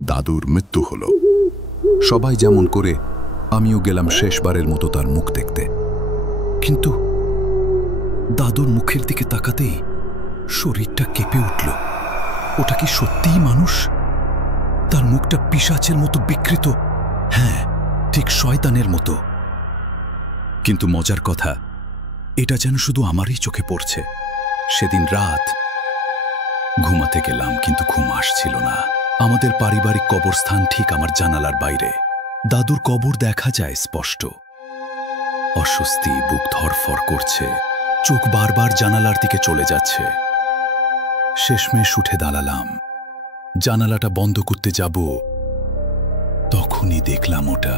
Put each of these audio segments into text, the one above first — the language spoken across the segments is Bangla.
দাদুর মৃত্যু হলো। সবাই যেমন করে আমিও গেলাম শেষবারের মতো তার মুখ দেখতে। কিন্তু দাদুর মুখের দিকে তাকাতেই শরীরটা কেঁপে উঠল। ওটা কি সত্যিই মানুষ? তার মুখটা পিশাচের মতো বিকৃত, হ্যাঁ, ঠিক শয়তানের মতো। কিন্তু মজার কথা, এটা যেন শুধু আমারই চোখে পড়ছে। সেদিন রাত ঘুমাতে গেলাম, কিন্তু ঘুম আসছিল না। আমাদের পারিবারিক কবরস্থান ঠিক আমার জানালার বাইরে। দাদুর কবর দেখা যায় স্পষ্ট। অস্বস্তি, বুক ধরফর করছে, চোখ বারবার জানালার দিকে চলে যাচ্ছে। শেষমেশ উঠে দাঁড়ালাম, জানালাটা বন্ধ করতে যাব, তখনই দেখলাম ওটা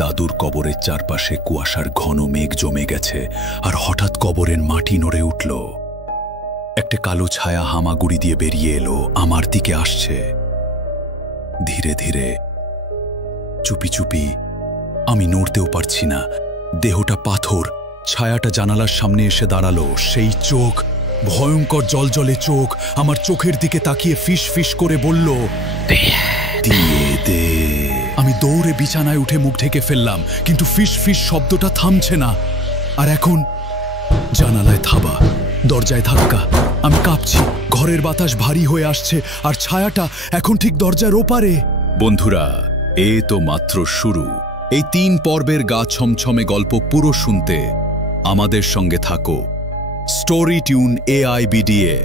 দাদুর কবরের চারপাশে কুয়াশার ঘন মেঘ জমে গেছে, আর হঠাৎ কবরের মাটি নড়ে উঠল। একটা কালো ছায়া হামাগুড়ি দিয়ে বেরিয়ে এলো, আমার দিকে আসছে। ধীরে ধীরে, চুপি চুপি। আমি নড়তেও পারছি না, দেহটা পাথর। ছায়াটা জানালার সামনে এসে দাঁড়ালো। সেই চোখ, ভয়ঙ্কর জলজলে চোখ, আমার চোখের দিকে তাকিয়ে ফিস ফিস করে বলল, দিয়ে দে। আমি দৌড়ে বিছানায় উঠে মুখ ঢেকে ফেললাম, কিন্তু ফিস ফিস শব্দটা থামছে না। আর এখন জানালায় থাবা, দরজায় ধাক্কা। আমি কাঁপছি, ঘরের বাতাস ভারী হয়ে আসছে, আর ছায়াটা এখন ঠিক দরজার ওপারে। বন্ধুরা, এ তো মাত্র শুরু। এই 3 পর্বের গা ছমছমে গল্প পুরো শুনতে আমাদের সঙ্গে থাকো স্টোরি টিউন AIBDA।